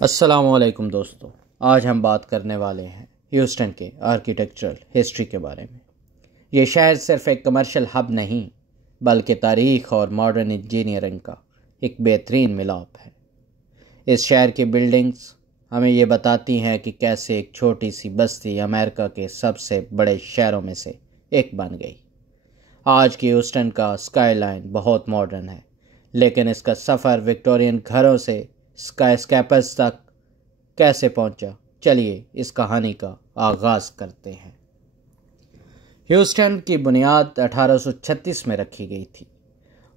السلام علیکم دوستو، آج ہم بات کرنے والے ہیں ہیوسٹن کے آرکیٹیکچرل ہسٹری کے بارے میں۔ یہ شہر صرف ایک کمرشل ہب نہیں بلکہ تاریخ اور ماڈرن انجینئرنگ کا ایک بہترین ملاپ ہے۔ اس شہر کی بلڈنگز ہمیں یہ بتاتی ہیں کہ کیسے ایک چھوٹی سی بستی امریکہ کے سب سے بڑے شہروں میں سے ایک بن گئی۔ آج کی ہیوسٹن کا اسکائی لائن بہت ماڈرن ہے، لیکن اس کا سفر وکٹورین گھروں سے اسکائی اسکیپرز تک کیسے پہنچا، چلیے اس کہانی کا آغاز کرتے ہیں۔ ہیوسٹن کی بنیاد 1836 میں رکھی گئی تھی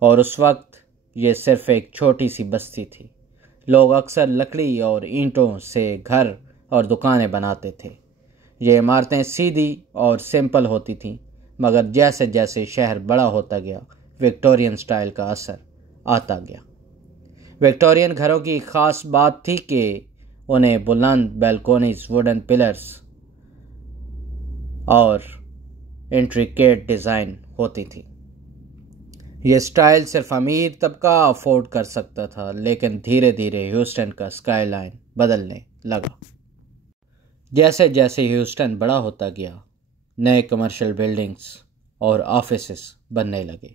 اور اس وقت یہ صرف ایک چھوٹی سی بستی تھی۔ لوگ اکثر لکڑی اور اینٹوں سے گھر اور دکانیں بناتے تھے۔ یہ عمارتیں سیدھی اور سمپل ہوتی تھیں، مگر جیسے جیسے شہر بڑا ہوتا گیا وکٹورین سٹائل کا اثر آتا گیا۔ وکٹورین گھروں کی خاص بات تھی کہ انہیں بلند بیلکونیز، ووڈن پلرز اور انٹریکیٹ ڈیزائن ہوتی تھی۔ یہ سٹائل صرف امیر طبقہ افورڈ کر سکتا تھا، لیکن دھیرے دھیرے ہیوسٹن کا اسکائی لائن بدلنے لگا۔ جیسے جیسے ہیوسٹن بڑا ہوتا گیا، نئے کمرشل بلڈنگز اور آفیسز بننے لگے۔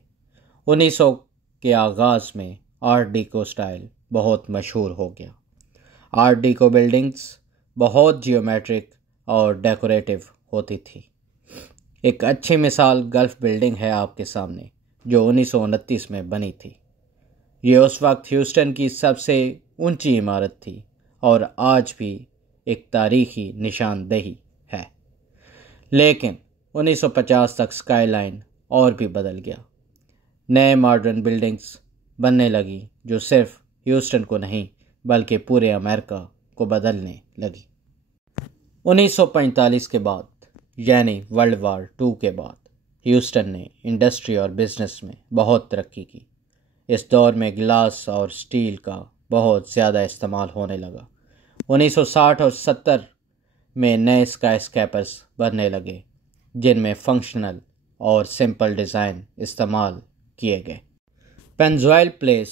1900 کے آغاز میں آرٹ ڈیکو سٹائل بہت مشہور ہو گیا۔ آرٹ ڈیکو بلڈنگز بہت جیومیٹرک اور ڈیکوریٹو ہوتی تھی۔ ایک اچھی مثال گلف بلڈنگ ہے آپ کے سامنے، جو 1929 میں بنی تھی۔ یہ اس وقت ہیوسٹن کی سب سے اونچی عمارت تھی اور آج بھی ایک تاریخی نشاندہی ہے۔ لیکن 1950 تک اسکائی لائن اور بھی بدل گیا۔ نئے ماڈرن بلڈنگز بننے لگی جو صرف ہیوسٹن کو نہیں بلکہ پورے امریکہ کو بدلنے لگی۔ 1945 کے بعد یعنی ورلڈ وار 2 کے بعد ہیوسٹن نے انڈسٹری اور بزنس میں بہت ترقی کی۔ اس دور میں گلاس اور سٹیل کا بہت زیادہ استعمال ہونے لگا۔ 1960 اور 70 میں نئے اسکائی اسکیپرز بننے لگے جن میں فنکشنل اور سمپل ڈیزائن استعمال کیے گئے۔ پینزوائل پلیس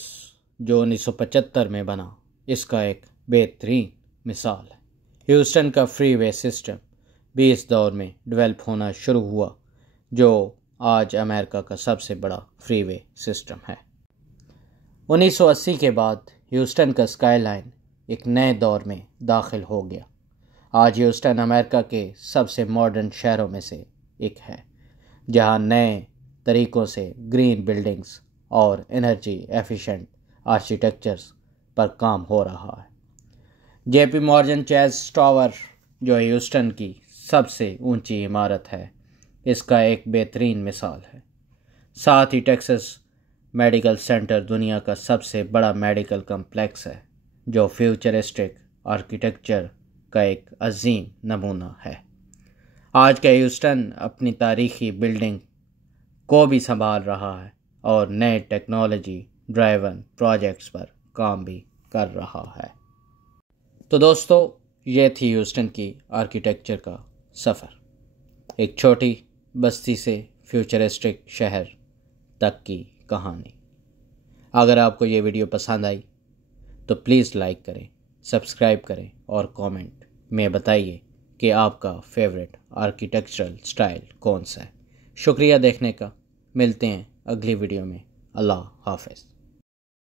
جو 1975 میں بنا، اس کا ایک بہترین مثال ہے۔ ہیوسٹن کا فری وے سسٹم بھی اس دور میں ڈیولپ ہونا شروع ہوا، جو آج امریکہ کا سب سے بڑا فری وے سسٹم ہے۔ 1980 کے بعد ہیوسٹن کا اسکائی لائن ایک نئے دور میں داخل ہو گیا۔ آج ہیوسٹن امریکہ کے سب سے ماڈرن شہروں میں سے ایک ہے، جہاں نئے طریقوں سے گرین بلڈنگز اور انرجی ایفیشینٹ آرکیٹیکچرز پر کام ہو رہا ہے۔ جے پی مورگن چیز ٹاور جو ہیوسٹن کی سب سے اونچی عمارت ہے، اس کا ایک بہترین مثال ہے۔ ساتھ ہی ٹیکساس میڈیکل سینٹر دنیا کا سب سے بڑا میڈیکل کمپلیکس ہے، جو فیوچرسٹک آرکیٹیکچر کا ایک عظیم نمونہ ہے۔ آج کا ہیوسٹن اپنی تاریخی بلڈنگ کو بھی سنبھال رہا ہے اور نئے ٹیکنالوجی ڈرائیون پروجیکٹس پر کام بھی کر رہا ہے۔ تو دوستو، یہ تھی ہیوسٹن کی آرکیٹیکچر کا سفر، ایک چھوٹی بستی سے فیوچرسٹک شہر تک کی کہانی۔ اگر آپ کو یہ ویڈیو پسند آئی تو پلیز لائک کریں، سبسکرائب کریں اور کامنٹ میں بتائیے کہ آپ کا فیوریٹ آرکیٹیکچرل سٹائل کون سا ہے۔ شکریہ دیکھنے کا، ملتے ہیں اگلی ویڈیو میں۔ اللہ حافظ۔